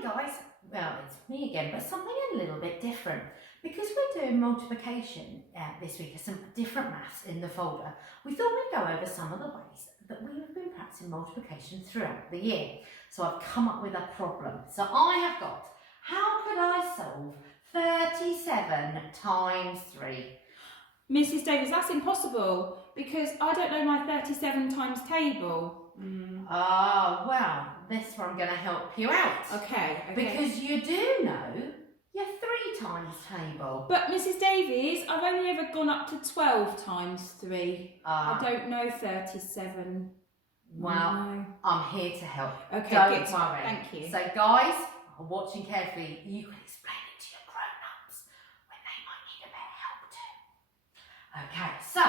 Hi guys, well it's me again, but something a little bit different. Because we're doing multiplication this week, some different maths in the folder, we thought we'd go over some of the ways that we have been practicing multiplication throughout the year. So I've come up with a problem. So I have got, how could I solve 37 times 3? Mrs Davies, that's impossible because I don't know my 37 times table. Well, this one I'm going to help you out. Okay. Because you do know your 3 times table. But Mrs Davies, I've only ever gone up to 12 times 3. I don't know 37. Well, no. I'm here to help. Okay, Don't good. worry. Thank you. So guys, I'm watching carefully. You can explain it to your grown-ups when they might need a bit of help too. Okay, so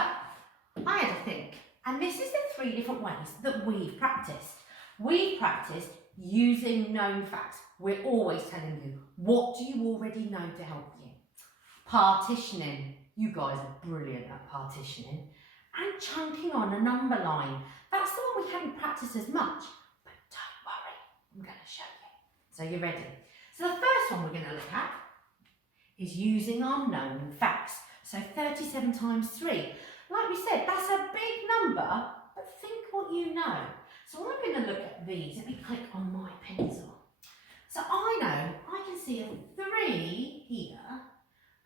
I had to think. And this is the 3 different ways that we've practiced. We've practiced using known facts. We're always telling you, what do you already know to help you? Partitioning. You guys are brilliant at partitioning. And chunking on a number line. That's the one we haven't practiced as much. But don't worry, I'm going to show you. So you're ready? So the first one we're going to look at is using our known facts. So 37 times 3. Like we said, that's a big number, but think what you know. So I'm going to look at these. Let me click on my pencil. So I know I can see a 3 here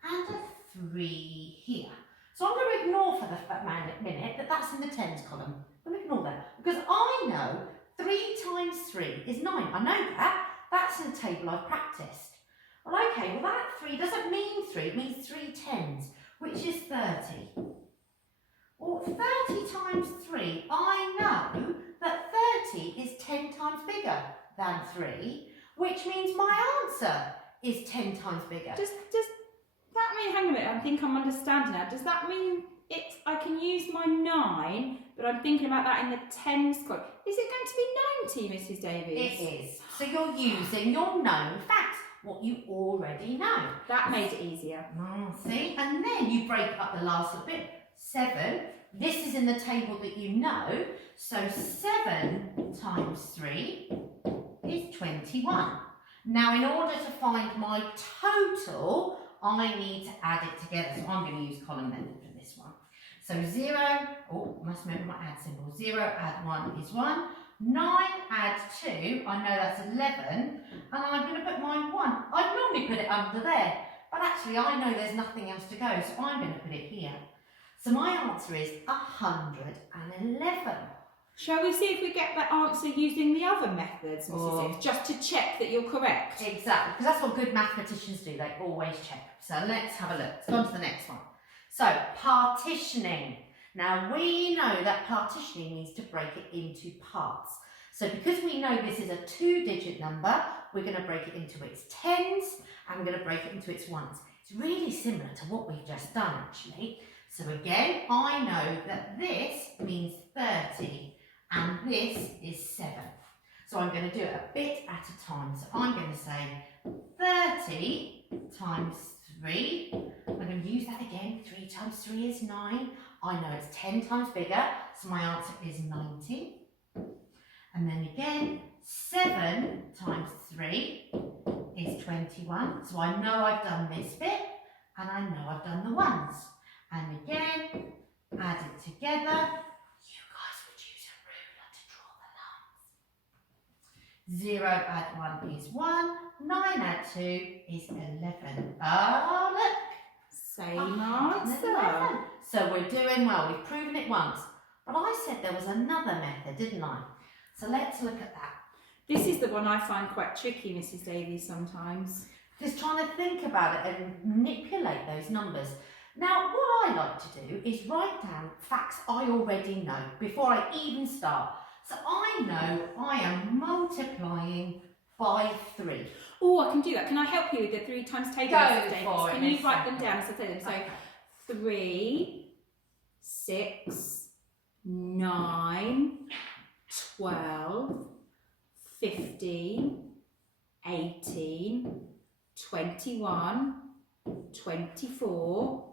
and a 3 here. So I'm going to ignore for the minute that that's in the tens column. I'm going to ignore that because I know 3 times 3 is 9. I know that. That's in the table I've practiced. Well, okay, well that 3 doesn't mean 3. It means 3 tens, which is 30. Well, 30 times 3, I know that 30 is 10 times bigger than 3, which means my answer is 10 times bigger. Does that mean, hang on a minute, I think I'm understanding now. Does that mean I can use my 9, but I'm thinking about that in the tens column? Is it going to be 90, Mrs Davies? It is. So you're using your known facts, what you already know. That made it easier. See? And then you break up the last little bit. 7. This is in the table that you know. So 7 times 3 is 21. Now, in order to find my total, I need to add it together. So I'm going to use column method for this one. So 0, must remember my add symbol. 0 add 1 is 1. 9 add 2, I know that's 11. And I'm going to put my 1. I'd normally put it under there. But actually, I know there's nothing else to go. So I'm going to put it here. So my answer is 111. Shall we see if we get that answer using the other methods, Mrs Davies, just to check that you're correct? Exactly, because that's what good mathematicians do. They always check. So let's have a look. Let's go on to the next one. So partitioning. Now we know that partitioning means to break it into parts. So because we know this is a 2-digit number, we're going to break it into its tens and we're going to break it into its ones. It's really similar to what we've just done actually. So again, I know that this means 30 and this is 7. So I'm going to do it a bit at a time. So I'm going to say 30 times 3. I'm going to use that again. 3 times 3 is 9. I know it's 10 times bigger, so my answer is 90. And then again, 7 times 3 is 21. So I know I've done this bit and I know I've done the ones. And again, add it together. You guys would use a ruler to draw the lines. 0 add 1 is 1. 9 add 2 is 11. Oh, look. Same answer. So we're doing well. We've proven it once. But I said there was another method, didn't I? So let's look at that. This is the one I find quite tricky, Mrs Davies, sometimes. Just trying to think about it and manipulate those numbers. Now, what I like to do is write down facts I already know before I even start. So I know I am multiplying by 3. Oh, I can do that. Can I help you with the 3 times table? Go for it. Can you write them down as I say them? So 3, 6, 9, 12, 15, 18, 21, 24,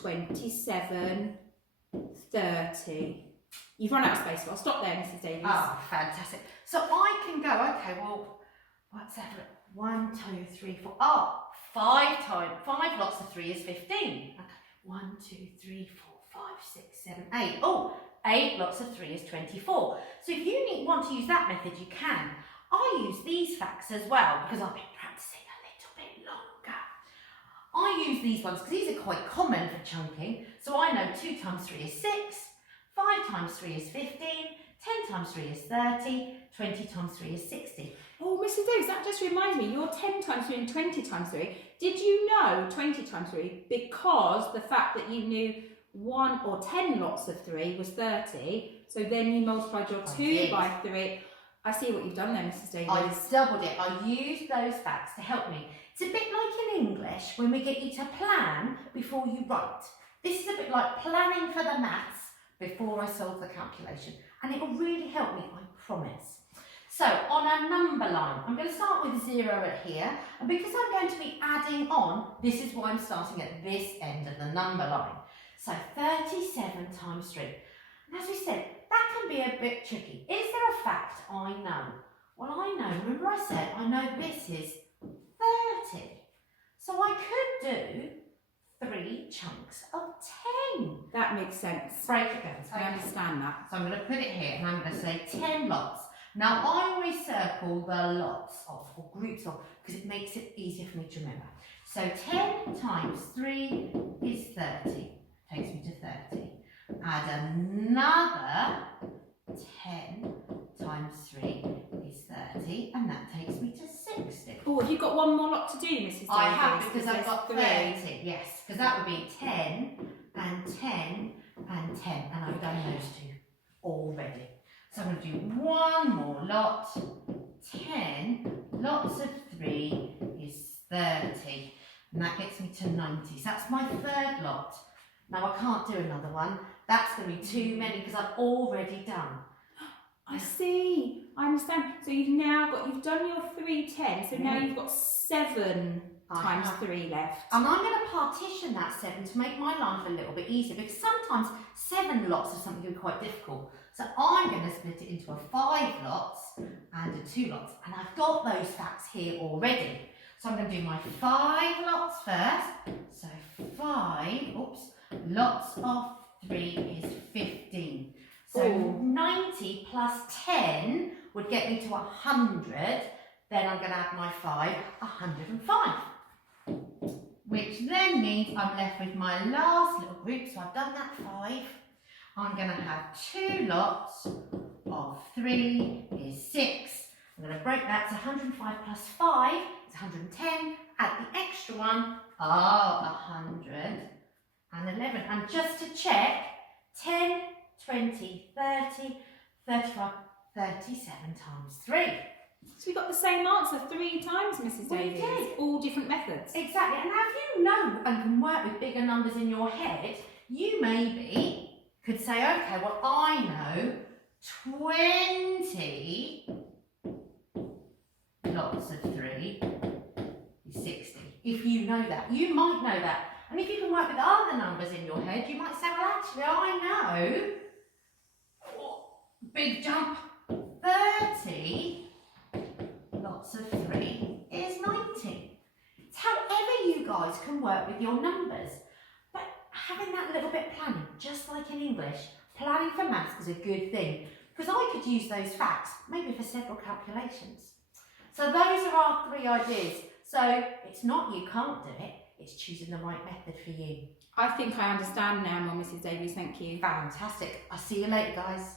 27, 30. You've run out of space, so I'll stop there, Mrs Davies. Oh, fantastic. So I can go, okay, well, Let's have a look. 1, 2, 3, 4. Oh, 5 lots of 3 is 15. Okay. 1, 2, 3, 4, 5, 6, 7, 8. Oh, 8 lots of 3 is 24. So if you want to use that method, you can. I use these facts as well because I've been practicing a little bit longer. I use these ones because these are quite common for chunking. So I know 2 times 3 is 6, 5 times 3 is 15, 10 times 3 is 30, 20 times 3 is 60. Oh, Mrs. Davis, that just reminds me, you're 10 times 3 and 20 times 3. Did you know 20 times 3 because the fact that you knew 1 or 10 lots of 3 was 30, so then you multiplied your 2 by 3. I see what you've done there, Mrs. Davis. I doubled it. I used those facts to help me. It's a bit like in English when we get you to plan before you write. This is a bit like planning for the maths before I solve the calculation. And it will really help me, I promise. So on our number line, I'm going to start with 0 at here. And because I'm going to be adding on, this is why I'm starting at this end of the number line. So 37 times 3. And as we said, that can be a bit tricky. Is there a fact I know? Well, I know, remember I said, I know this is 30. So I could do 3 chunks of 10. That makes sense. Break it down. I understand that. So I'm going to put it here and I'm going to say 10 lots. Now I always circle the lots of, or groups of, because it makes it easier for me to remember. So 10 times 3 is 30. Takes me to 30. Add another 10 times 3 is 30, and that takes me to 60. Oh, have you got one more lot to do, Mrs. Davis? I have, because I've got 3. 30, yes, because that would be 10 and 10 and 10, and I've done those 2 already. So I'm going to do one more lot. 10 lots of 3 is 30, and that gets me to 90. So that's my 3rd lot. Now I can't do another one. That's going to be too many because I've already done. I see. I understand. So you've done your 3 10, so now you've got 7 times 3 left. And I'm going to partition that 7 to make my life a little bit easier because sometimes 7 lots of something can be quite difficult. So I'm going to split it into a 5 lots and a 2 lots. And I've got those facts here already. So I'm going to do my 5 lots first. So 5, lots of 3 is 15. So 90 plus 10 would get me to 100. Then I'm going to add my 5, 105. Which then means I'm left with my last little group. So I've done that 5. I'm going to have 2 lots of 3 is 6. I'm going to break that to 105 plus 5 is 110. Add the extra one, 111. And just to check, 10, 20, 30, 35, 37 times 3. So we got the same answer 3 times, Mrs. We Davies. did. All different methods. Exactly. And now if you know and can work with bigger numbers in your head, you maybe could say, okay, well, I know 20 lots of 3 is 60. If you know that, you might know that. And if you can work with other numbers in your head, you might say, well, actually, I know, big jump, 30 lots of 3 is 90. It's however you guys can work with your numbers. But having that little bit of planning, just like in English, planning for maths is a good thing. Because I could use those facts, maybe for several calculations. So those are our 3 ideas. So it's not you can't do it, it's choosing the right method for you. I think I understand now more, Mrs. Davies. Thank you. Fantastic. I'll see you later, guys.